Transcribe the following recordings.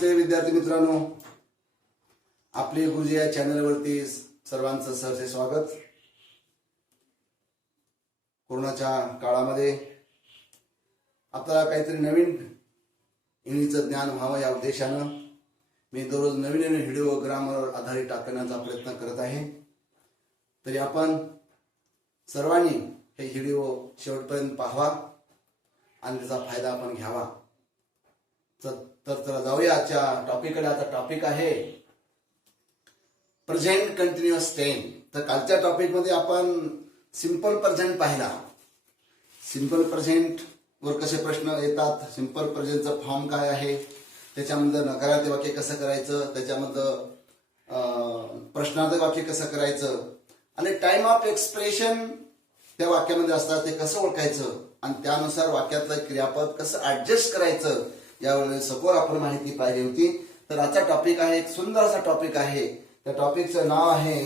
नमस्ते विद्यार्थी मित्रांनो, आपले गुरुजी या चॅनलवरती सर्वांचं सहर्ष स्वागत. कोरोनाच्या काळामध्ये आपल्याला काहीतरी नवीन इंग्लिशचं ज्ञान व्हावं या उद्देशानं मी दररोज नवीन नवीन व्हिडिओ ग्रामर आधारित टाकण्याचा प्रयत्न करत आहे. तरी आपण सर्वांनी हे व्हिडिओ शेवटपर्यंत पाहावा आणि त्याचा फायदा आपण घ्यावा. तर चला जाऊया आजच्या टॉपिककडे. आता टॉपिक आहे प्रेझेंट कंटिन्युअस टेन्स. तर कालच्या टॉपिक मध्ये आपण सिंपल प्रेझेंट पाहिला. सिंपल प्रेझेंट वर कसे प्रश्न येतात, सिंपल प्रेझेंटचा फॉर्म काय आहे, त्याच्यामध्ये नकारार्थी वाक्य कसं करायचं, त्याच्यामध्ये प्रश्नार्थी वाक्य कसं करायचं आणि टाइम ऑफ एक्सप्रेशन त्या वाक्यामध्ये असतात ते कसं ओळखायचं आणि त्यानुसार वाक्यातलं क्रियापद कसं ऍडजस्ट करायचं यावर सखोल आपण माहिती पाहिली होती. तर आजचा टॉपिक आहे, एक सुंदर असा टॉपिक आहे. त्या टॉपिकचं नाव आहे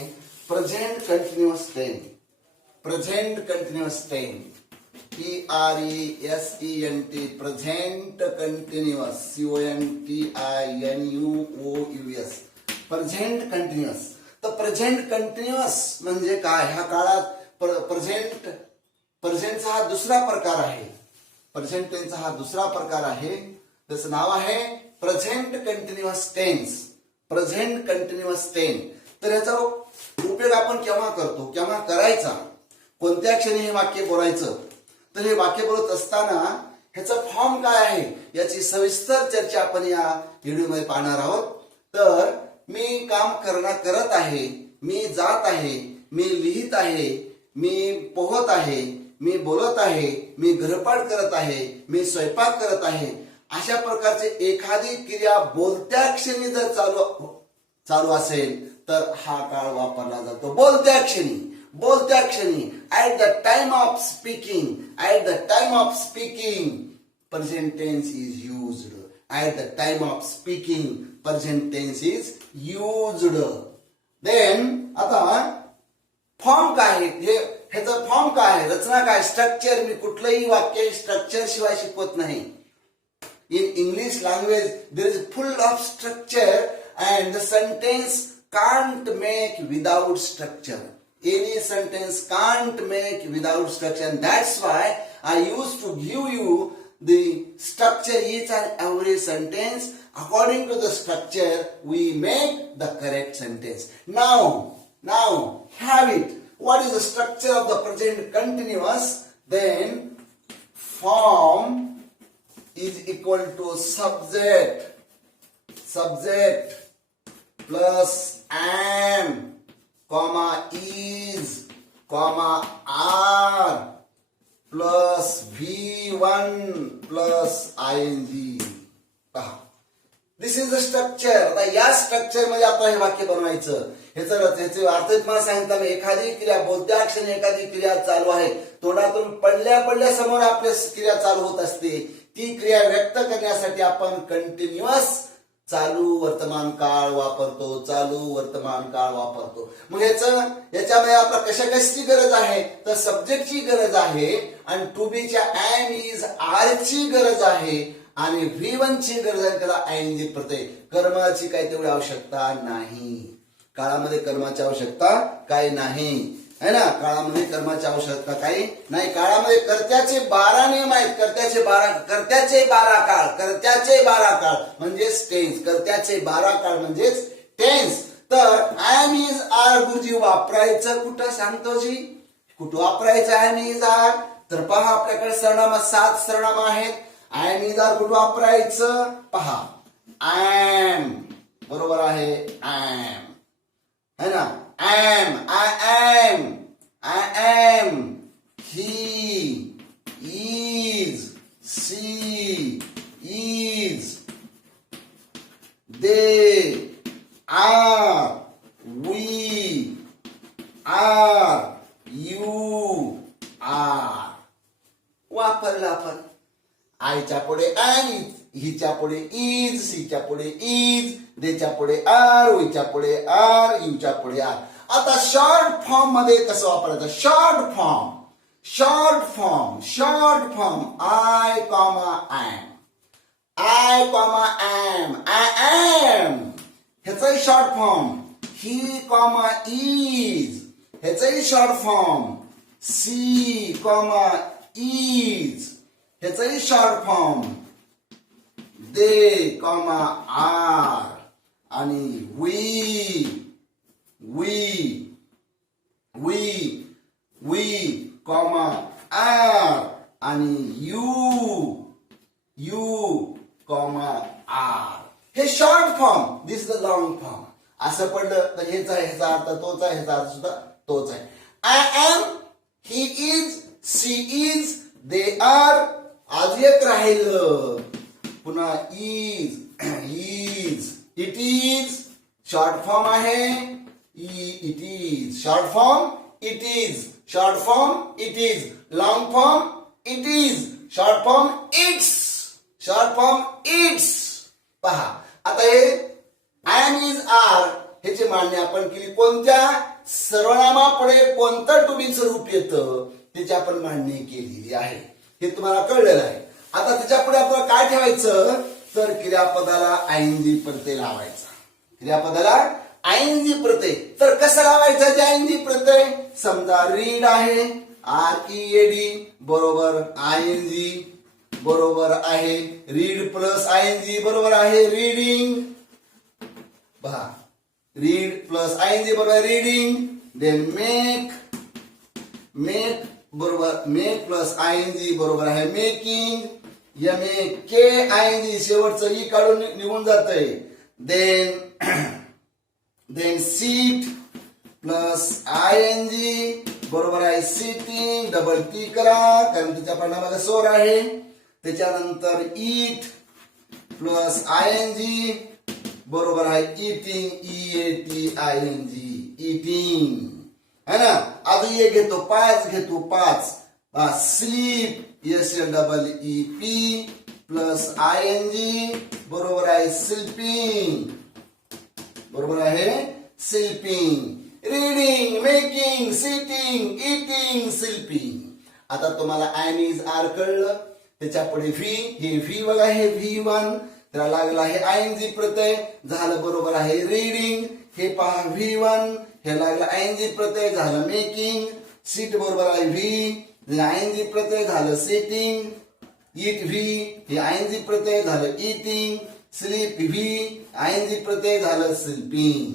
present continuous tense. Present continuous tense, PRESENT, present continuous, CONTINUOUS, present continuous. तर प्रेझेंट कंटिन्युअस म्हणजे काय? ह्या काळात प्रेझेंटचा हा दुसरा प्रकार आहे. प्रेझेंट टेन्सचा हा दुसरा प्रकार आहे. त्याचं नाव आहे present continuous tense. Present continuous tense. तर याचा उपयोग आपण केव्हा करतो, केव्हा करायचा, कोणत्या क्षणी हे वाक्य बोलायचं. तर हे वाक्य बोलत असताना ह्याचा फॉर्म काय आहे याची सविस्तर चर्चा आपण या व्हिडिओमध्ये पाहणार आहोत. तर मी काम करत आहे, मी जात आहे, मी लिहित आहे, मी पोहत आहे, मी बोलत आहे, मी गृहपाठ करत आहे, मी स्वयंपाक करत आहे, अशा प्रकारचे एखादी क्रिया बोलत्या क्षणी जर चालू असेल तर हा काळ वापरला जातो. बोलत्या क्षणी, बोलत्या क्षणी, at the time of speaking, at the time of speaking present tense is used. At the time of speaking present tense is used. Then आता फॉर्म काय आहे, ह्याचा फॉर्म काय आहे, रचना काय, स्ट्रक्चर. मी कुठलंही वाक्य स्ट्रक्चर शिवाय शिकवत नाही. In English language, there is full of structure and the sentence can't make without structure. Any sentence can't make without structure. And that's why I used to give you the structure each and every sentence. According to the structure, we make the correct sentence. Now, have it. What is the structure of the present continuous? Then, form is equal to subject plus am, comma is, comma are plus V1 plus ing. This is the structure. आता या structure मध्ये आपण हे वाक्य बनवायचं. ह्याचे अर्थ तुम्हाला सांगितलं मी. एखादी क्रिया बोलत्या क्षणी एखादी क्रिया चालू आहे, तोंडातून पडल्या समोर आपली क्रिया चालू होत असते. ती क्रिया व्यक्त करण्यासाठी आपण कंटिन्युअस चालू वर्तमान काळ वापरतो. चालू वर्तमान काळ वापरतो. मग याच्यामध्ये आपला कशाची गरज आहे, तर सब्जेक्टची गरज आहे आणि टू बीच्या एम इज आर ची गरज आहे आणि V1 ची गरज आहे. त्याला आयएनजी प्रत्यय. कर्माची काही तेवढी आवश्यकता नाही. काळामध्ये कर्माची आवश्यकता काही नाही है ना. काळामध्ये कर्माची आवश्यकता काही नाही. काळामध्ये कर्त्याचे 12 नियम आहेत. कर्त्याचे 12 काळ म्हणजेच टेन्स. कर्त्याचे 12 काळ म्हणजेच टेन्स. तर आय एम इज आर गुरुजी वापरायचं कुठं सांगतो जी, कुठं वापरायचं आय एम इज आर. तर पहा आपल्याकडे सरनामा 7 सरनामा आहेत. आय एम इज आर कुठं वापरायचं पहा. एम बरोबर आहे, एम है ना. I am, he is, she is, they are, we are, you are. वापरलं आपण. आयच्या पुढे आय, हिच्या पुढे इज, सीच्या पुढे इज, देच्या पुढे आर, उच्या पुढे आर, यूच्या पुढे आर. आता शॉर्ट फॉर्म मध्ये कसं वापरायचं? Short form I, am. I comma am, I am ह्याचाही short form. He comma is ह्याचाही short form. She comma is ह्याचाही short form. They comma are आणि वी कॉमा आर आणि यू कॉमा आर. हे short form, this is the long form. असं पडलं तर ह्याचा अर्थ तोच आहे, ह्याचा अर्थ सुद्धा तोच आहे. I am, he is, she is, they are. आज एक राहिलं पुन्हा is, it is short form आहे. It is short form, it is short form, it is long form, it is short form, it's short form, it's. पहा आता हे M is R ह्याची मांडणी आपण केली. कोणत्या सर्वनामापुढे कोणतं टू बी रूप येतं त्याची आपण मांडणी केलेली आहे. हे तुम्हाला कळलेलं आहे. आता त्याच्यापुढे आपल्याला काय ठेवायचं तर क्रियापदाला आयएनजी प्रत्यय लावायचा. क्रियापदाला आयएनजी प्रत्यय. तर कसं लावायचं ते आयएनजी प्रत्यय? समजा रीड आहे, READ बरोबर आयएनजी बरोबर आहे. रीड प्लस आयएनजी बरोबर आहे रीडिंग. पहा रीड प्लस आयएनजी बरोबर रीडिंग. देन मेक बरोबर मेक प्लस आयएनजी बरोबर आहे मेकिंग. MAKING शेवटचं ई काढून निघून जातंय. देन सीट प्लस आयएनजी बरोबर आहे सिटिंग. डबल टी करा कारण त्याच्या पाठीमागे सोर आहे. त्याच्यानंतर ईट प्लस आयएनजी बरोबर आहे इटिंग. EATING इटिंग है ना. अजून एक घेतो, 5 घेतो, 5 स्लीप SLEEP प्लस आयएनजी बरोबर आहे स्लीपिंग बरोबर आहे sleeping. Reading, making, sitting, eating, sleeping. आता तुम्हाला एम इज आर कळलं. त्याच्या पुढे व्ही, हे व्ही बघा, हे V1 त्याला लागला आहे आयएनजी प्रत्यय झालं बरोबर आहे रीडिंग. हे पहा V1 हे लागला आयएनजी प्रत्यय झालं मेकिंग. सीट बरोबर आहे व्ही, आयएनजी प्रत्यय झालं सिटिंग. इट व्ही हे आयएनजी प्रत्यय झालं इटिंग. स्लीप व्ही आयएनजी प्रत्यय झालं स्लीपिंग.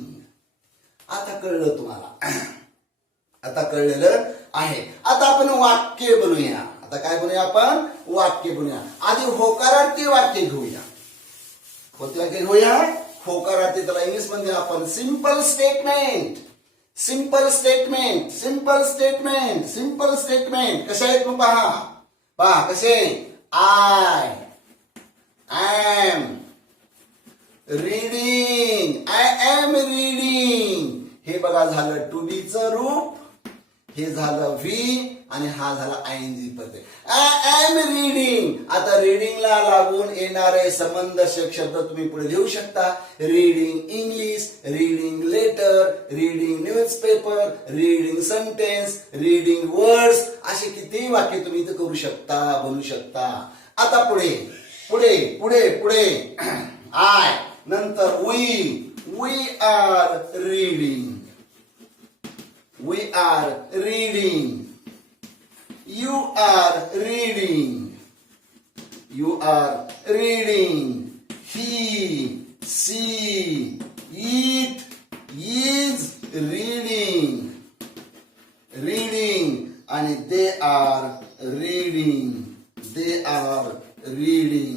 आता कळलं तुम्हाला. आता कळलेलं आहे. आता आपण वाक्य बनवूया. आता काय बनवूया आपण? वाक्य बनवूया. आधी होकारार्थी वाक्य घेऊया. कोणते वाक्य घेऊया? होकारार्थी. त्याला इंग्लिश मध्ये आपण simple statement. Simple statement, simple statement, simple statement कसे आहेत मग पहा. पहा कसे. I am reading, I am reading. हे बघा झालं टू बी चं रूप. हे झालं व्ही आणि हा झाला आयएनजी प्रत्यय. I am reading. आता रीडिंगला लागून येणारे संबंधशक शब्द तुम्ही पुढे लिहू शकता. Reading English, reading letter, reading newspaper, reading sentence, reading words. असे किती वाक्य तुम्ही इथं करू शकता, बनवू शकता. आता पुढे पुढे पुढे पुढे आय नंतर we are reading. We are reading. You are reading. You are reading. He, she, it is reading. Reading आणि they are reading. They are reading.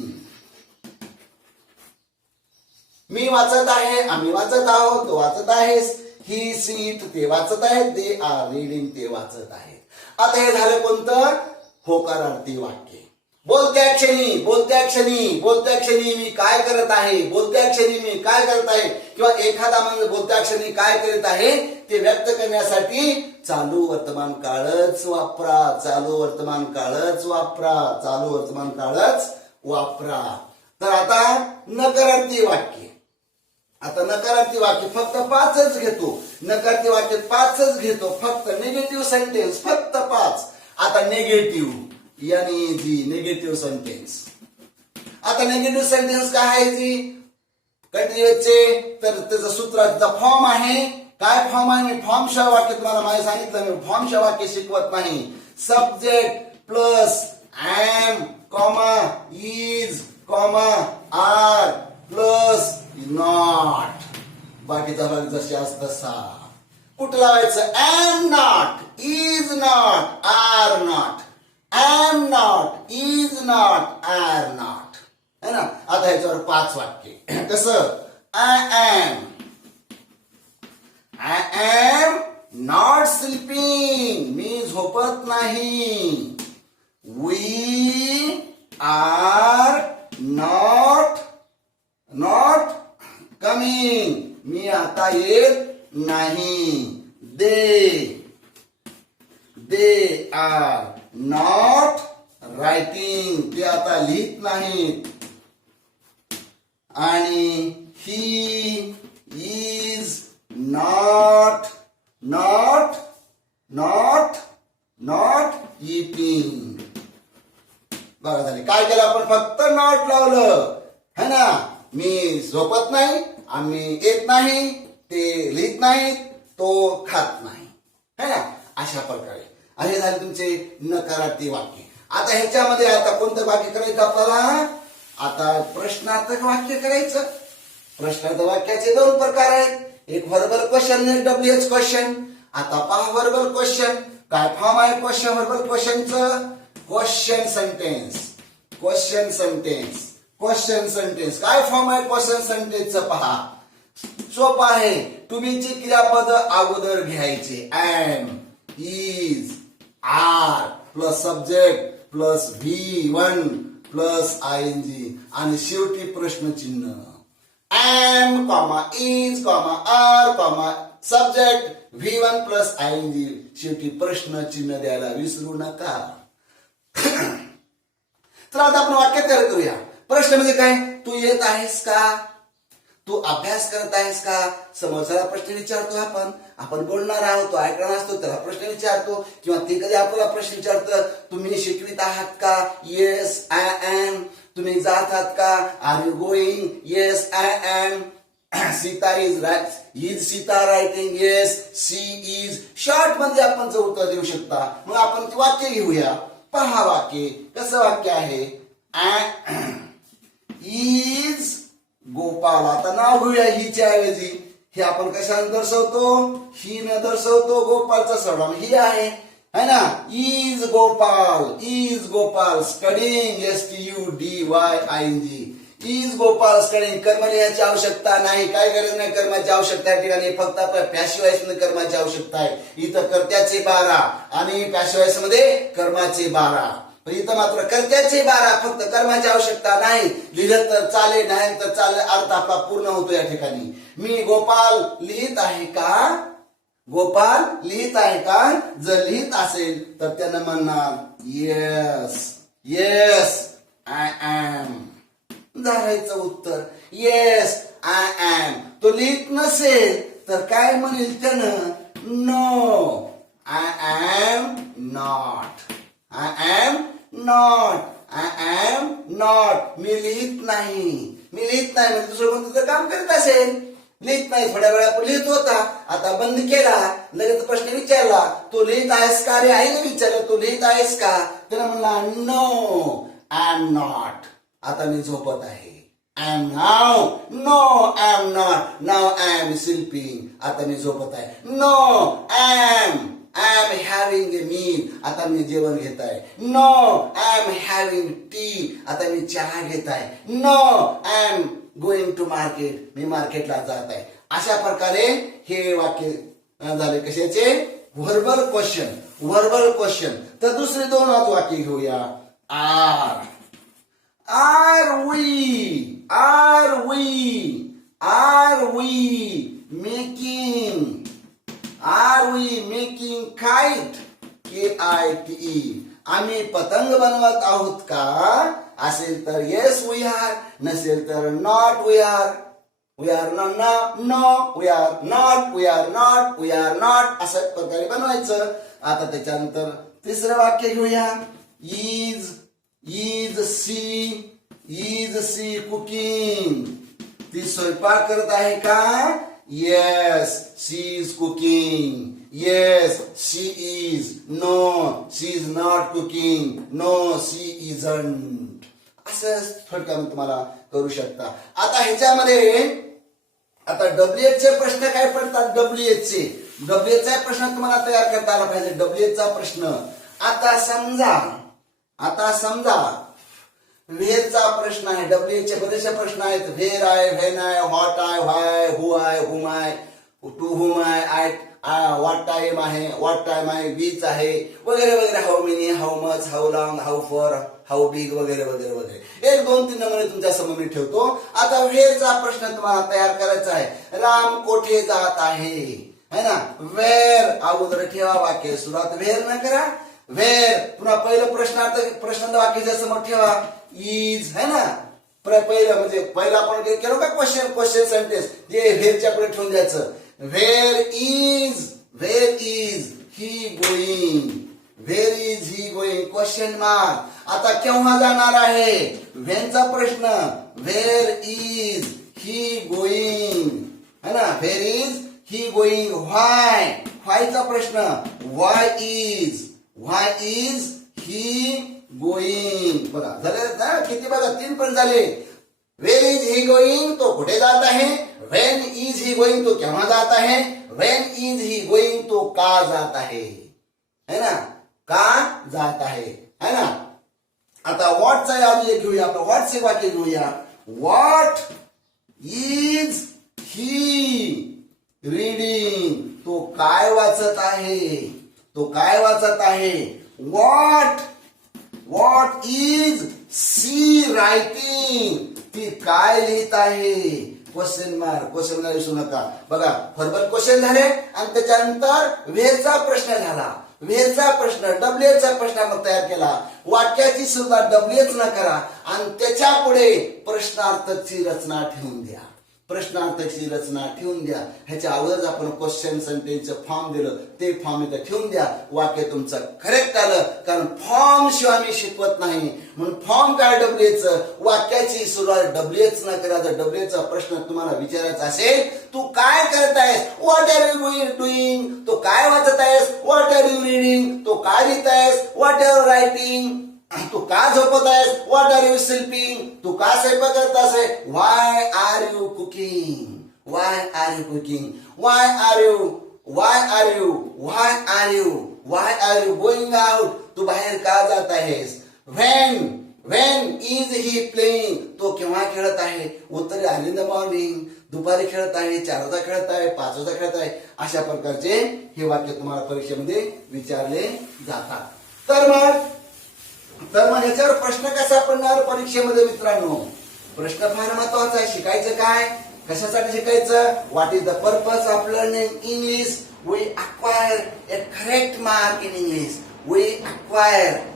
मी वाचत आहे, आम्ही वाचत आहोत, तो वाचत आहेस. ही सीट ते वाचत आहेत. दे आर रीडिंग ते वाचत आहेत. आता हे झालं कोणतं? होकारार्थी वाक्य. बोलत्या क्षणी, बोलत्या क्षणी, बोलत्या क्षणी मी काय करत आहे, बोलत्या क्षणी मी काय करत आहे किंवा एखादा माणूस बोलत्या क्षणी काय करत आहे ते व्यक्त करण्यासाठी चालू वर्तमान काळच वापरा. चालू वर्तमान काळच वापरा. चालू वर्तमान काळच वापरा. तर आता नकारार्थी वाक्य. आता नकारार्थी वाक्य फक्त 5च घेतो. नकारार्थी वाक्य 5च घेतो. फक्त निगेटिव्ह सेंटेन्स फक्त 5. आता निगेटिव्ह NEG निगेटिव्ह सेंटेन्स. आता निगेटिव्ह सेंटेन्स काय आहे ती कंटिन्युअसचे, तर त्याचं सूत्राचा फॉर्म आहे. काय फॉर्म आहे? मी फॉर्म शिवाय वाक्य तुम्हाला माहिती सांगितलं, मी फॉर्म शिवाय वाक्य शिकवत नाही. Subject plus am comma is comma are plus not, बाकीचा भाग जशाच तसा. कुठं लावायचं? Am not, is not, are not. Am not, is not, are not, है ना. आता ह्याच्यावर 5 वाक्य. कसं? आय एम नॉट स्लीपिंग, मी झोपत नाही. वी आर नॉट कमिंग, मी आता येत नाही. दे आर नॉट रायटिंग, ते आता लिहित नाहीत. आणि ही इज नॉट इटिंग. बघा झाले. काय केलं आपण? फक्त नॉट लावलं, है ना. मी झोपत नाही, आम्ही येत नाही, ते लिहित नाहीत, तो खात नाही, है ना. अशा प्रकारे हे झाले तुमचे नकारार्थी वाक्य. आता ह्याच्यामध्ये आता कोणतं वाक्य करायचं आपल्याला? आता प्रश्नार्थक वाक्य करायचं. प्रश्नार्थक वाक्याचे 2 प्रकार आहेत, एक व्हर्बल क्वेश्चन, एक WH क्वेश्चन. आता पहा व्हर्बल क्वेश्चन काय फॉर्म आहे. क्वेश्चन व्हर्बल क्वेश्चनचं क्वेश्चन सेंटेन्स काय फॉर्म आहे क्वेश्चन सेंटेन्सचं? पहा, सोपं आहे. टू बी ची क्रियापद अगोदर घ्यायचे. Am, is, are plus subject plus V1 plus ING आणि शेवटी प्रश्नचिन्ह. Am comma is comma are comma subject V1 plus ING, शेवटी प्रश्नचिन्ह द्यायला विसरू नका. तर आता आपण वाक्य तयार करूया. प्रश्न म्हणजे काय? तू येत आहेस का? तू अभ्यास करत आहेस का? समोरच्याला प्रश्न विचारतो आपण बोलणार आहोत, तो ऐकणार असतो, त्याला प्रश्न विचारतो. किंवा ते कधी आपल्याला प्रश्न विचारतं, तुम्ही शिकवित आहात का? Yes I am. तुम्ही जात आहात का? Are you going? Yes I am. Sita is Sita writing? Yes she is. Short मध्ये आपण जर उत्तर देऊ शकता. मग आपण ते वाक्य घेऊया. पहा वाक्य कसं वाक्य आहे. इज गोपाल. आता नाव घेऊया हिच्या ऐवजी. हे आपण कशाने दर्शवतो? ही न दर्शवतो. गोपालचा सर्वनाम ही आहे, है ना. Is Gopal studying, STUDYING. Is Gopal studying. कर्म लिहायची आवश्यकता नाही, काय गरज नाही कर्माची आवश्यकता. या ठिकाणी फक्त आपल्या पॅसिव्ह वॉइस मध्ये कर्माची आवश्यकता आहे. इथं कर्त्याचे 12 आणि पॅसिव्ह वॉइस मध्ये कर्माचे 12. इथं मात्र कर्त्याचे 12, फक्त कर्माची आवश्यकता नाही. लिहिलं तर चालेल, नाही तर चालेल, अर्थ आपला पूर्ण होतो या ठिकाणी. मी गोपाल लिहित आहे का? गोपाल लिहित आहे का? जर लिहित असेल तर त्यानं म्हणणार येस आय एम. झाडायचं उत्तर येस आय एम. तो लिहित नसेल तर काय म्हणेल त्यानं? No I am not. मी लिहित नाही. म्हणजे दुसरं कोणतं काम करत असेल, लिहित नाही. थोड्या वेळा लिहित होता, आता बंद केला, लगेच प्रश्न विचारला, तो लिहित आहेस का? रे आईने विचारलं, तो लिहित आहेस का? त्याला म्हणला नो आय एम नॉट. आता मी झोपत आहे. I am I am not. Now I am sleeping. आता मी झोपत आहे. No I am having a meal. आता मी जेवण घेत आहे. No I am having tea. आता मी चहा घेत आहे. No I am going to market. मी मार्केटला जात आहे. अशा प्रकारे हे वाक्य झाले कशाचे? Verbal question. तर दुसरे 2 वाक्य घेऊया. Are we making kite? KITE. आम्ही पतंग बनवत आहोत का? असेल तर येस वी आर, नसेल तर not we are. No we are not. अशा प्रकारे बनवायचं. आता त्याच्यानंतर तिसरं वाक्य घेऊया. Is she is she cooking? ती स्वयंपाक करत आहे का? Yes, she is cooking. Yes, she is. No, she is not cooking. No, she isn't. असं थोडक्यात तुम्हाला करू शकता. आता ह्याच्यामध्ये आता डब्ल्यूएच चे प्रश्न काय पडतात? डब्ल्यूएच चा प्रश्न तुम्हाला तयार करता आला पाहिजे. डब्ल्यूएच चा प्रश्न आता समजा व्हेरचा प्रश्न आहे. डब्ल्यूएच चे बरेचसे प्रश्न आहेत. व्हेर आहे, व्हेन आहे, व्हॉट आहे, व्हाय, हु आहे, हुम आहे, टू हुम आहे, व्हॉट टाइम आहे, व्हॉट टाइम आहे, वीच आहे, वगैरे वगैरे. How many, how much, how long, how for, how big, वगैरे वगैरे वगैरे. 1, 2, 3 नंबर तुमच्या समोर मी ठेवतो. आता व्हेरचा प्रश्न तुम्हाला तयार करायचा आहे. राम कोठे जात आहे, है ना? वेर अगोदर ठेवा, वाक्य सुरुवात व्हेर न करा. व्हेर पुन्हा पहिलं प्रश्नार्थ वाक्याच्या समोर ठेवा. इज, है ना? पहिलं म्हणजे पहिला आपण केलं का क्वेश्चन सेंटेन्स जे व्हेरच्या पुढे ठेवून द्यायचं. Where is he going. Where is he going, question mark. आता केव्हा जाणार आहे? व्हेनचा प्रश्न. व्हेर इज ही गोईंग, है ना? Where is he going. व्हायचा प्रश्न. व्हाय इज ही गोईंग. बघा झाले ना किती? बघा 3 पण झाले. वेर इज ही गोईंग, तो कुठे जात आहे? व्हेन इज ही गोईंग, तो केव्हा जात आहे? व्हेन इज ही गोईंग, तो का जात आहे, है ना? का जात आहे, है ना? आता व्हॉटचा याद घेऊया. आपण व्हॉटचे वाक्य घेऊया. व्हॉट इज ही रीडिंग, तो काय वाचत आहे? व्हॉट इज सी रायटिंग, ती काय लिहित आहे? क्वेश्चन मार्क विसरू नका. बघा फॉर्मल क्वेश्चन झाले आणि त्याच्यानंतर व्हेरचा प्रश्न झाला. डब्ल्यूएच चा प्रश्न आपण तयार केला. वाक्याची सुरुवात डब्ल्यूएच न करा आणि त्याच्या पुढे प्रश्नार्थची रचना ठेवून द्या. ह्याच्या अगोदर आपण क्वेश्चन सेंटेन्सचं फॉर्म दिलं, ते फॉर्म इथं ठेवून द्या. वाक्य तुमचं करेक्ट आलं, कारण फॉर्म शिवाय मी शिकवत नाही. म्हणून फॉर्म काय? डब्ल्यूएच. वाक्याची सुरुवात डब्ल्यूएच न करा. जर डब्ल्यूएच चा प्रश्न तुम्हाला विचारायचा असेल, तू काय करत आहेस? व्हॉट आर यू डुईंग, तो काय वाचत आहेस? व्हॉट आर यू रीडिंग, तो काय लिहित आहेस? व्हॉट आर यू रायटिंग, तू का झोपत आहेस? व्हॉट आर यू स्लीपिंग, तू का स्वयंपाक करत आहेस? Why are you cooking, why are you going out, तू बाहेर का जात आहेस? व्हेन इज ही प्लेइंग, तो केव्हा खेळत आहे? उत्तर अर्ली इन द मॉर्निंग, दुपारी खेळत आहे, 4 वाजता खेळत आहे, 5 वाजता खेळत आहे. अशा प्रकारचे हे वाक्य तुम्हाला परीक्षेमध्ये विचारले जातात. तर मग याच्यावर प्रश्न कसा पडणार परीक्षेमध्ये मित्रांनो? प्रश्न फार महत्वाचा आहे. शिकायचं काय? कशासाठी शिकायचं? What is the purpose of learning English? We acquire a correct mark in English.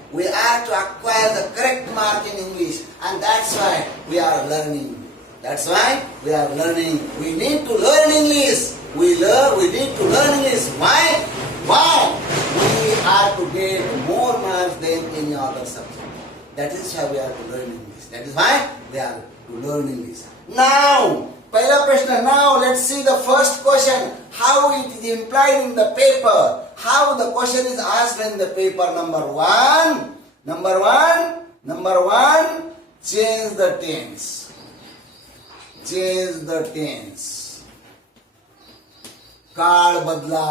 We are to acquire the correct mark in English, and that's why we are learning. We need to learn English. We need to learn English. Why? We are to get more marks than any other subject. That is why we are to learn English. That is why we are to learn English. Now, पहिला प्रश्न. Now let's see the first question. How it is implied in the paper. How the question is asked in the paper. Number one, change the tense. काळ बदला.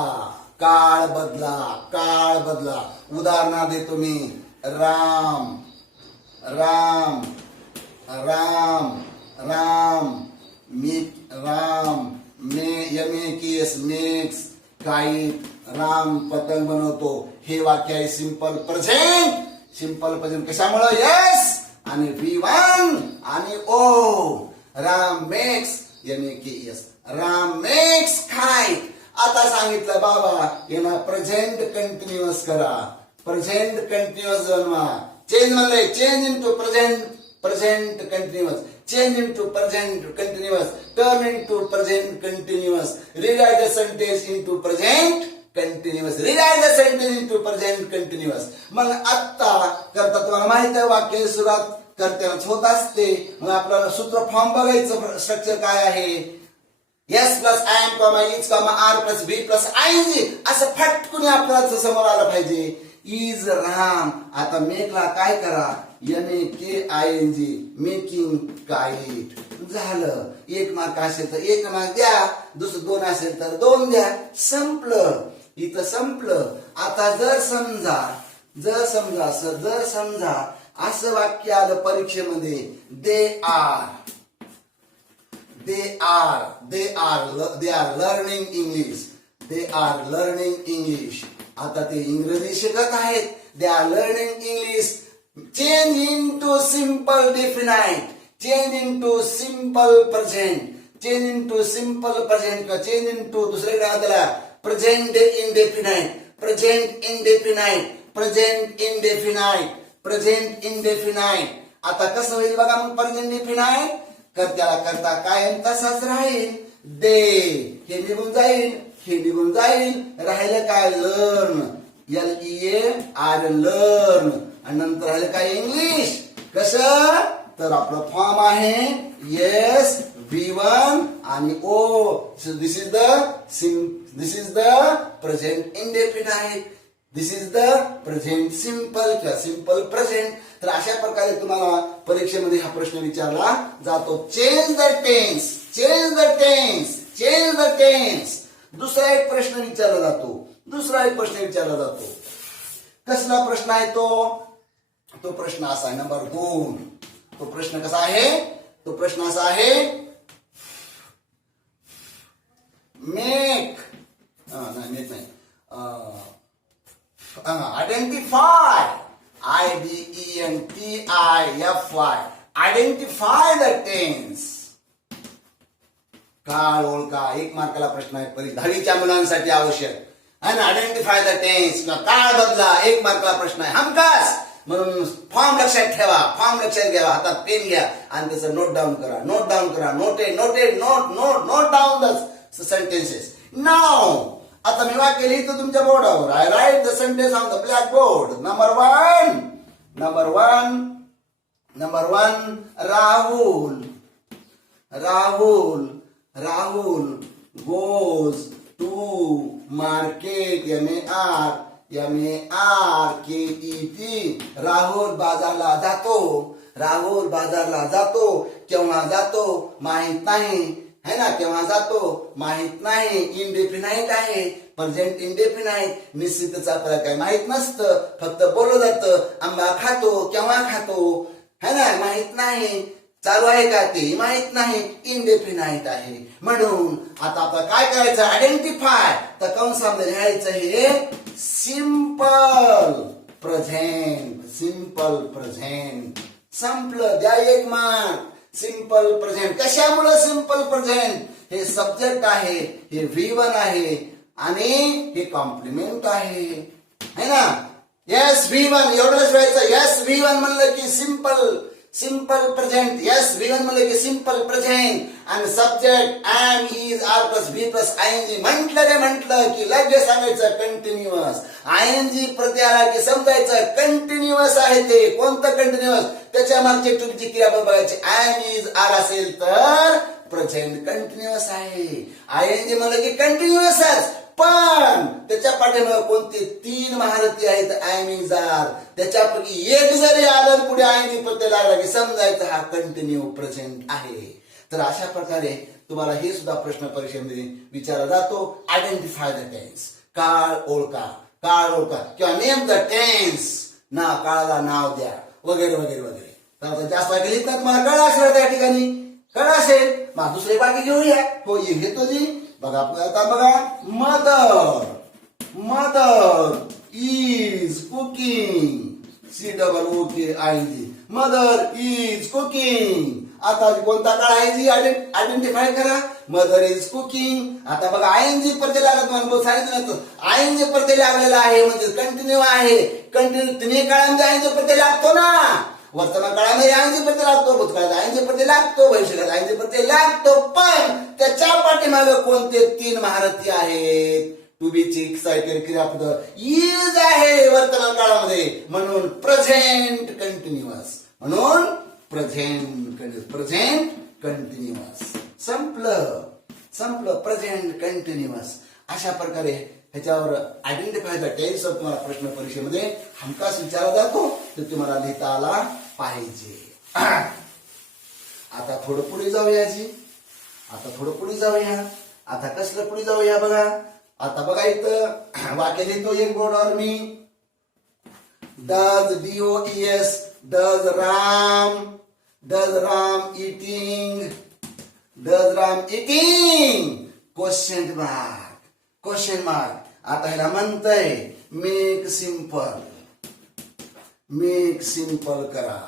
उदाहरण देतो मी. Ram, makes kite. Ram पतंग बनवतो. हे वाक्य आहे सिंपल प्रेझेंट. कशामुळे? येस आणि V1 आणि O. Ram makes MEKS. Ram makes kite. आता सांगितलं बाबा यांना प्रेझेंट कंटिन्युअस करा. प्रेझेंट कंटिन्युअस बनवा. चेंज म्हणलंय. Change into present continuous. Change into present continuous. Turn into present continuous. Rewrite the sentence into present continuous. मग आत्ता करता तुम्हाला माहित आहे वाक्य सुरुवात कर्त्यालाच होत असते. मग आपल्याला सूत्र फॉर्म बघायचं स्ट्रक्चर काय आहे. S plus I am comma is comma are plus V plus ING असं फटकून आपल्याला समोर आलं पाहिजे. इज राम. आता मेकला काय करा, MEKING मेकिंग काईट झालं. 1 मार्क असेल तर 1 मार्क द्या, दुसरं 2 असेल तर 2 द्या. संपलं, इथं संपलं. आता जर समजा असं वाक्य आलं परीक्षेमध्ये, दे आर लर्निंग इंग्लिश. आता ते इंग्रजी शिकत आहेत. They are learning English. Change into simple definite, change into simple present, change into दुसरे काय त्याला प्रेझेंट इंडेफिनाइट. आता कसं होईल बघा मग प्रेझेंट इंडेफिनाइट. कर्त्याला करता कायम तसाच राहील. दे हे निघून जाईल, राहिलं काय लर्न, LEAR लर्न. आणि नंतर राहिलं काय इंग्लिश. कसं तर आपलं फॉर्म आहे येस V1 आणि O. This is the present indefinite, this is the present simple किंवा सिंपल प्रेझेंट. तर अशा प्रकारे तुम्हाला परीक्षेमध्ये हा प्रश्न विचारला जातो. Change the tense. दुसरा एक प्रश्न विचारला जातो. कसला प्रश्न आहे तो प्रश्न असा आहे नंबर 2. तो प्रश्न कसा आहे, make identify identify the tense. काळ ओळखा. 1 मार्काला प्रश्न आहे 10वीच्या मुलांसाठी आवश्यक. आणि आयडेंटिफाय द टेन्स किंवा काळ बदला 1 मार्काला प्रश्न आहे हमखास. म्हणून फॉर्म लक्षात ठेवा, घ्या, हातात पेन घ्या आणि त्याचं नोट डाऊन करा. Note down the sentences. Now आता मी वाक्य लिहितो तुमच्या बोर्डावर. I write the sentence on the blackboard. Number one Rahul goes to market. MARKET. Rahul बाजारला जातो. केव्हा जातो माहित नाही, है ना. केव्हा जातो माहित नाही. इंडेफिनाइट आहे, प्रेझेंट इंडेफिनाइट. निश्चितच आपल्याला काही माहित नसतं, फक्त बोललं जातं. आंबा खातो, केव्हा खातो, है ना, माहित नाही. चालू आहे का ते माहित नाही, इंडेफिनाइट आहे. म्हणून आता आपल्याला काय करायचं, आयडेंटिफाय. तर कंसामध्ये लिहायचं हे सिंपल प्रेझेंट. संपलं, द्या 1 मार्क. Simple present. कशामुळे सिंपल प्रेझेंट, हे सब्जेक्ट आहे, हे V1 आहे आणि हे कॉम्प्लिमेंट आहे, है ना. येस V1 एवढंच व्हायचं. येस V1 म्हणलं की सिंपल प्रेझेंट. येस V1 म्हणलं की सिंपल प्रेझेंट. आणि subject am is are plus V plus ING म्हटलं की लगेच सांगायचं कंटिन्युअस. आयएनजी प्रत्यय आला की समजायचं कंटिन्युअस आहे ते. कोणतं कंटिन्युअस, त्याच्या मागची तुमची क्रियापद बघायची. एम इज आर असेल तर प्रेझेंट कंटिन्युअस आहे. आयएनजी म्हणलं की कंटिन्युअसच, पण त्याच्या पाठीमागे कोणते 3 महारथी आहेत. एम इज आर त्याच्यापैकी एक जरी आलं पुढे आयएनजी प्रत्यय लागला की समजायचं हा कंटिन्यू प्रेझेंट आहे. तर अशा प्रकारे तुम्हाला हे सुद्धा प्रश्न परीक्षेमध्ये विचारला जातो. Identify the tense. काळ ओळखा किंवा नेम द टेन्स. काळाला नाव द्या वगैरे वगैरे वगैरे. तर आता जास्त वाक्य लिहित ना तुम्हाला कळलं असेल त्या ठिकाणी, कळलं असेल. मग दुसरे वाक्य घेऊया. हो ये घेतो जी. बघा आता mother is cooking. COOKING. Mother is cooking. आता कोणता काळ आहे जी आयडेंटिफाय करा. Mother is cooking. आता बघा आयएनजी प्रत्यय लागत म्हणून सांगितलं. आयएनजी प्रत्यय लागलेला आहे म्हणजे कंटिन्यू आहे. कंटिन्यू 3 काळामध्ये आयएनजी प्रत्यय लागतो ना. वर्तमान काळामध्ये आयएनजी प्रत्यय लागतो, भूतकाळात आयएनजी प्रत्यय लागतो, भविष्यकाळात आयएनजी प्रत्यय लागतो. पण त्याच्या पाठीमागे कोणते 3 महारथी आहेत. टू बी ची क्रियापद इज आहे वर्तमान काळामध्ये, म्हणून प्रेझेंट कंटिन्युअस. म्हणून प्रेझेंट कंटिन्युअस. संपलं प्रेझेंट कंटिन्युअस. अशा प्रकारे ह्याच्यावर आयडेंटिफाय द टेन्स ऑफ तुम्हाला प्रश्न परीक्षेमध्ये हमखास विचारला जातो, तर तुम्हाला लिहिता आला पाहिजे. आता थोडं पुढे जाऊया जी. आता कसलं पुढे जाऊया बघा. आता बघा इथं वाक्य लिहितो एक बोर्डवर मी. Does DOES does Ram eating question mark. आता ह्याला म्हणतंय मेक सिंपल करा.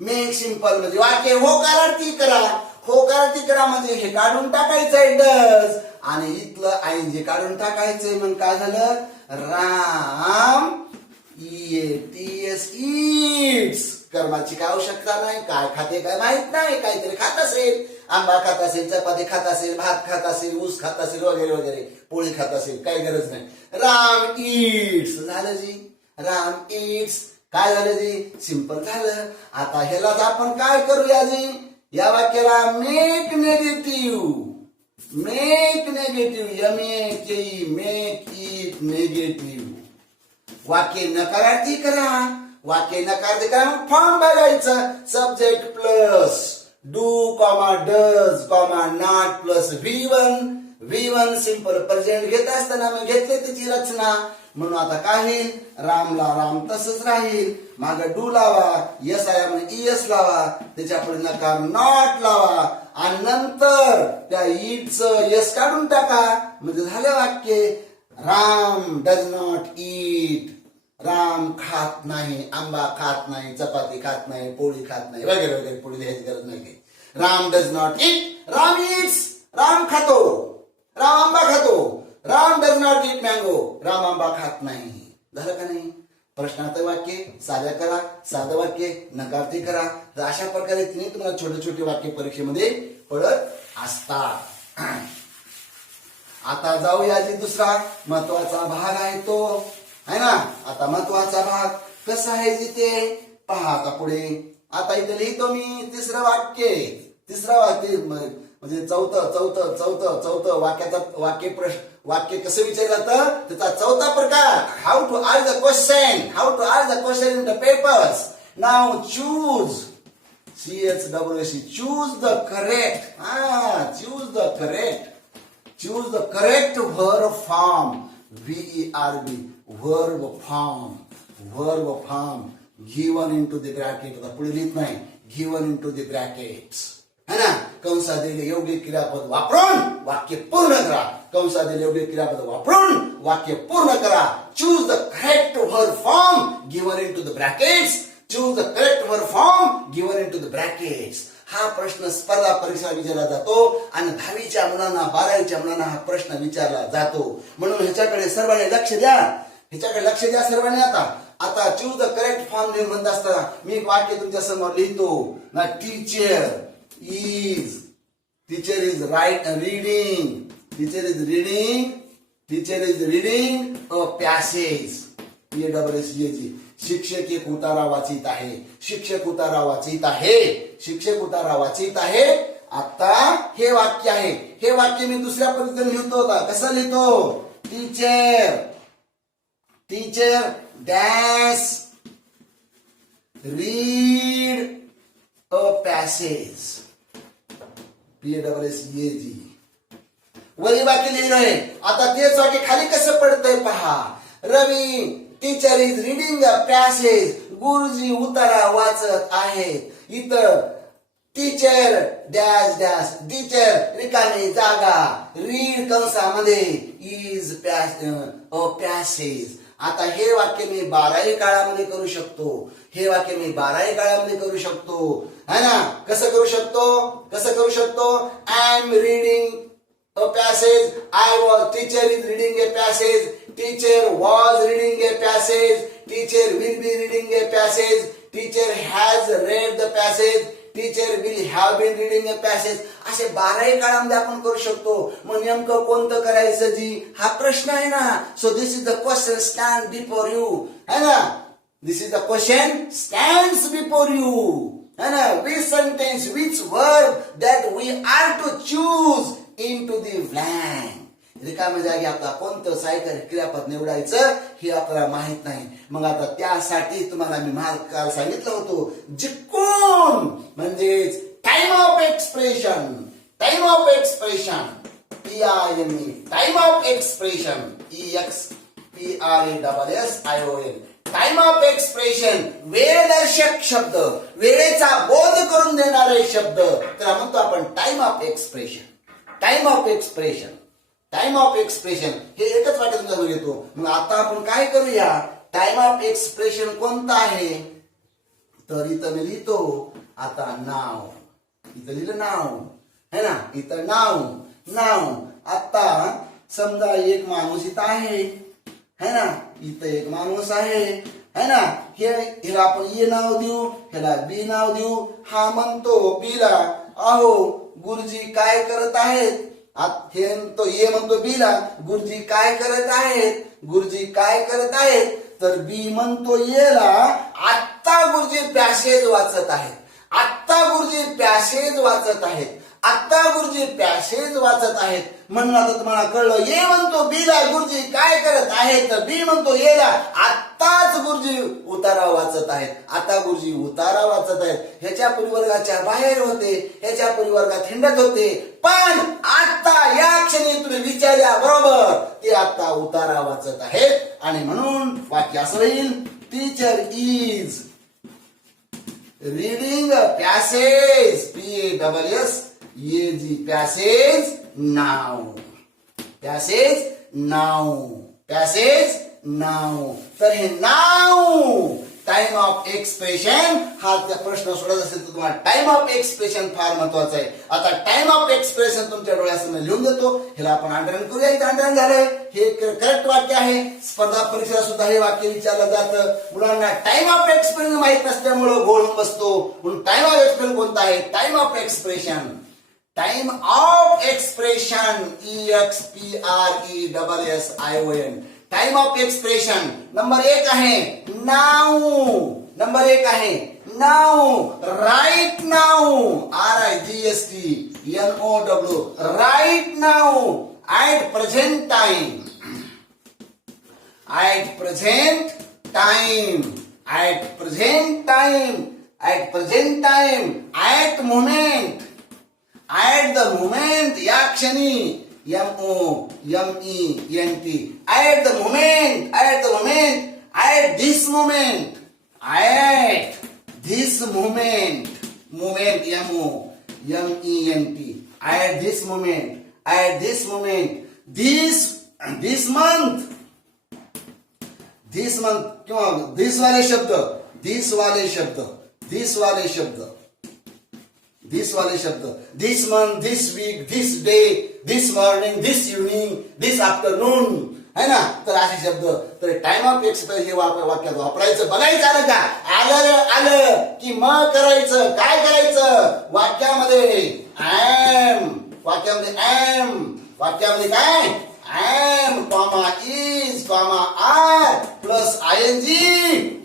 मेक सिंपल म्हणजे वाक्य होकारार्थी करा म्हणजे हे काढून टाकायचंय डज, आणि इथलं ING काढून टाकायचंय. मग काय झालं, राम ईट्स. कर्माची काय आवश्यकता नाही. काय खाते काय माहित नाही, काहीतरी खात असेल, आंबा खात असेल, चपाती खात असेल, भात खात असेल, ऊस खात असेल, वगैरे वगैरे, पोळी खात असेल, काही गरज नाही. राम ईट्स झालं जी. राम ईट्स काय झालं जी, सिंपल झालं. आता ह्यालाच आपण काय करूया जी, या वाक्याला make negative make it negative. वाक्य नकारार्थी करा. मग फॉर्म बघायचं. Subject plus do does not plus V1 simple present घेत असताना मग घेतले त्याची रचना. म्हणून आता काय होईल, रामला राम तसंच राहील. माग डू लावा, यस आया म्हणजे ES लावा, त्याच्या पुढे नकार नॉट लावा, आणि नंतर त्या ईटचं यस काढून टाका. म्हणजे झालं वाक्य. Ram does not eat. Ram खात नाही, आंबा खात नाही, चपाती खात नाही, पोळी खात नाही, वगैरे वगैरे. पुढे लिहायची गरज नाही. Ram does not eat. Ram Yeats. Ram खातो. राम आंबा खातो. Ram does not eat mango. Ram आंबा खात नाही. झालं का नाही. प्रश्नार्थ वाक्य साध्या करा, साधं वाक्य नकारार्थी करा. तर अशा प्रकारे तुम्हाला छोटे छोटे वाक्य परीक्षेमध्ये पडत असतात. आता जाऊया जी दुसरा महत्वाचा भाग आहे तो है ना. आता महत्वाचा भाग कसा आहे जिथे पहा. आता पुढे आता इथे लिहितो मी तिसरं वाक्य म्हणजे चौथं वाक्य कसं विचारलं जातं, त्याचा चौथा प्रकार. How to ask the question in the papers. Now choose choose the correct verb form. verb form given into the bracket. आता पुढे लिहित नाही, given into the brackets है ना. कंसात दिलेले योग्य क्रियापद वापरून वाक्य पूर्ण करा. कंसात दिलेले योग्य क्रियापद वापरून वाक्य पूर्ण करा. Choose the correct verb form given into the brackets. हा प्रश्न स्पर्धा परीक्षा विचारला जातो, आणि 10वीच्या मुलांना 12वीच्या मुलांना हा प्रश्न विचारला जातो. म्हणून ह्याच्याकडे सर्वांनी लक्ष द्या. सर्वांनी आता चूज द करेक्ट फॉर्म म्हणत असताना मी एक वाक्य तुमच्या समोर लिहितो ना. Teacher is reading a passage. शिक्षक एक उतारा वाचित आहे. आता हे वाक्य आहे. हे वाक्य मी दुसऱ्या पद्धतीने लिहितो. कसं लिहितो, teacher dash read a passage. PASSEAG. वरी वाक्य लिहिलं आहे. आता तेच वाक्य खाली कसं पडतंय पहा. Ravi teacher is reading a passage. गुरुजी उतारा वाचत आहेत. इथं टीचर डॅश डॅश टीचर रिकामी जागा. रीड कंसामध्ये इज अ पॅसेज. आता हे वाक्य मी 12ही काळामध्ये करू शकतो. है ना. कसं करू शकतो. I am reading a passage. Teacher is reading a passage. Teacher was reading a passage. Teacher will be reading a passage. Teacher has read the passage. Teacher will have been reading a passage. असे 12ही काळामध्ये आपण करू शकतो. मग नेमकं कोणतं करायचं जी, हा प्रश्न आहे ना. So this is the question stand before you है ना. This is the question stands before you, है ना. Which sentence, which verb that we are to choose into the blank. रिकाम्या जागी आपला कोणतं सहाय्यकारी क्रियापद निवडायचं हे आपल्याला माहित नाही. मग आता त्यासाठी तुम्हाला मी काल सांगितलं होतं जिकून म्हणजेच time of expression. Time of expression TIME, time of expression EXPRESSION. Time of expression वेळदर्शक शब्द, वेळेचा बोध करून देणारे शब्द, तर म्हणतो आपण time of expression. Time of expression, time of expression हे एकच वाक्य तुमच्यावर येतो. मग आता आपण काय करूया, टाइम ऑफ एक्सप्रेशन कोणता आहे, तर इथं मी लिहितो आता नाव. इथं लिहिलं नाव, है ना. इथं नाव, नाव. आता समजा एक माणूस इथं आहे, है ना. इथं एक माणूस आहे, है ना. ह्याला आपण ए नाव देऊ, ह्याला बी नाव देऊ. हा म्हणतो बीला, अहो गुरुजी काय करत आहेत. हे तो ये म्हणतो बीला, गुरुजी काय करत आहेत, गुरुजी काय करत आहेत. तर बी म्हणतो येला, आत्ता गुरुजी पॅसेज वाचत आहेत, आत्ता गुरुजी पॅसेज वाचत आहेत, आत्ता गुरुजी पॅसेज वाचत आहेत. म्हणून आता तुम्हाला कळलं, ये म्हणतो बीला गुरुजी काय करत आहेत, तर बी म्हणतो येला, आत्ताच गुरुजी उतारा वाचत आहेत, आता गुरुजी उतारा वाचत आहेत. ह्याच्या परिवर्गाच्या बाहेर होते, ह्याच्या परिवर्गात हिंडत होते, पण आता या क्षणी तुम्ही विचारल्याबरोबर ते आता उतारा वाचत आहेत. आणि म्हणून वाक्य असं होईल, teacher is reading a passage, PASSAGE, passage now, passage now, passage now. तर हे नाव टाइम ऑफ एक्सप्रेशन हा त्या प्रश्न सोडत असेल तर तुम्हाला टाइम ऑफ एक्सप्रेशन फार महत्वाचं आहे. आता टाइम ऑफ एक्सप्रेशन तुमच्या डोळ्यासमोर लिहून देतो, ह्याला आपण अंडरलाईन करूया. इथं अंडरलाईन झालंय, हे करेक्ट वाक्य आहे. स्पर्धा परीक्षा सुद्धा हे वाक्य विचारलं जातं. मुलांना टाइम ऑफ एक्सप्रेशन माहित नसल्यामुळं गोळ बसतो. म्हणून टाइम ऑफ एक्सप्रेशन कोणता आहे, time of expression, time of expression EXPRESSION. Time of expression number 1 आहे नाव, नंबर 1 आहे now. Right now, RIGHTNOW, right now. At present time, at present time, at present time, at present time. At moment, at the moment, या क्षणी, MOMENT, at the moment, at the moment, at this moment, at this moment, moment, MOMENT, at this moment, at this moment. this month, this month किंवा this वाले शब्द, this वाले शब्द, this वाले शब्द, this वाले शब्द, this month, this week, this day, this morning, this evening, this afternoon, है ना. तर असे शब्द, तर टाइम ऑफ एक्सप्रेशन हे वाक्यात वापरायचं. बघायचं आलं का, आलं की मग करायचं, काय करायचं वाक्यामध्ये एम, वाक्यामध्ये एम, वाक्यामध्ये काय am comma is comma are plus ING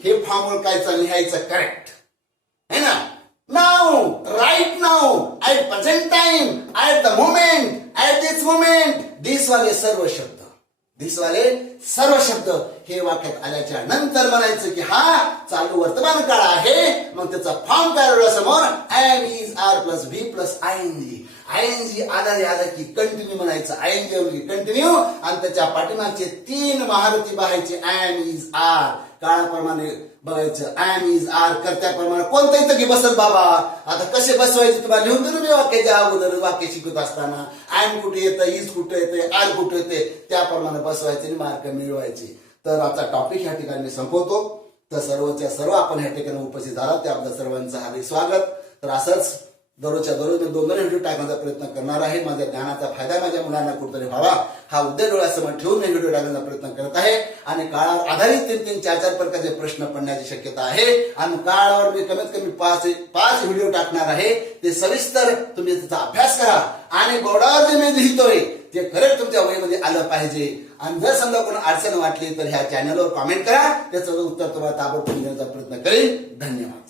हे फॉर्म्युला काय लिहायचं करेक्ट, है ना. Now, right now, at present time, at the moment, at this moment, this वाले सर्व शब्द, this वाले सर्व शब्द हे वाक्यात आल्याच्या नंतर म्हणायचं की हा चालू वर्तमान काळ आहे. मग त्याचा फॉर्म काय समोर am is are plus V plus ING. ING आला की कंटिन्यू म्हणायचं, ING कंटिन्यू. आणि त्याच्या पाठीमागचे 3 महारथी बघायचे, एम इज आर काळाप्रमाणे बघायचं, एम इज आर कर्त्याप्रमाणे. कोणतं इथं की बसल बाबा, आता कसे बसवायचे तुम्हाला लिहून दिलं मी वाक्याच्या अगोदर. वाक्य शिकत असताना एम कुठे येतं, इज कुठे येते, आर कुठे येते, त्याप्रमाणे बसवायचे आणि मार्क मिळवायचे. तर आता टॉपिक ह्या ठिकाणी मी संपवतो. तर सर्वच्या सर्व आपण ह्या ठिकाणी उपस्थित झाला त्याबद्दल सर्वांचं हार्दिक स्वागत. तर असंच दररोजच्या दररोज मी 2-2 व्हिडिओ टाकण्याचा प्रयत्न करणार आहे. माझ्या ज्ञानाचा फायदा माझ्या मुलांना कुठेतरी व्हावा हा उद्देश डोळ्यासमोर ठेवून मी व्हिडिओ टाकण्याचा प्रयत्न करत आहे. आणि काळावर आधारित 3-3, 4-4 प्रकारचे प्रश्न पडण्याची शक्यता आहे. आणि काळावर मी कमीत कमी 5 व्हिडिओ टाकणार आहे. ते सविस्तर तुम्ही त्याचा अभ्यास करा आणि बोर्डावर जे मी लिहितोय ते करेक्ट तुमच्या वहीमध्ये आलं पाहिजे. आणि जर समजा कोणी अडचण वाटली तर ह्या चॅनलवर कॉमेंट करा, त्याचं उत्तर तुम्हाला ताबडतोब देण्याचा प्रयत्न करेन. धन्यवाद.